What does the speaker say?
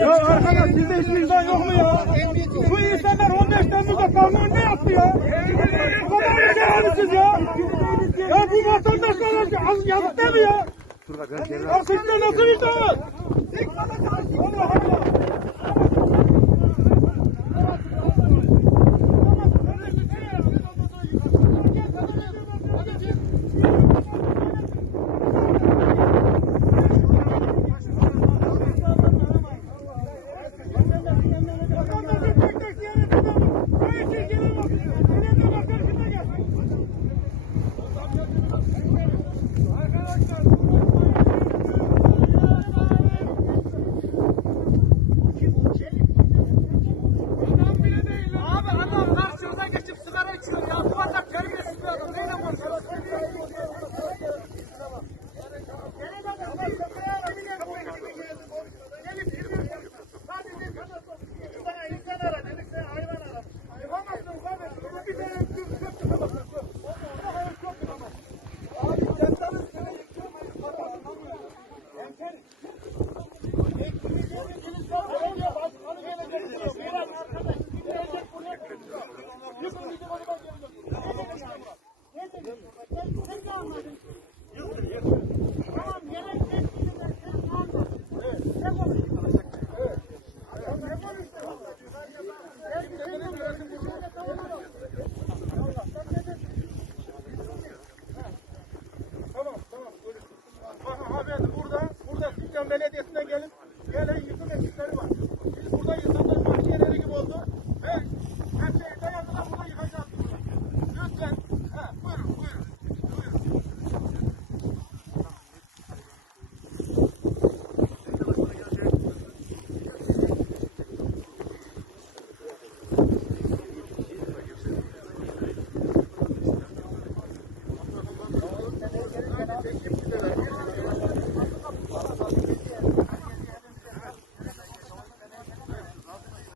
Ya arkadaş sizde hiç vicdan yok mu ya? Bu insanlar 15 Temmuz'da kanun ne yaptı ya? Bu kadar mı şerefsiz ya? Ya bu vatandaşlar az yazık değil mi ya? Ya sizde nasıl vicdan var? Thank you. Ne demek? Ne demek? Ne demek?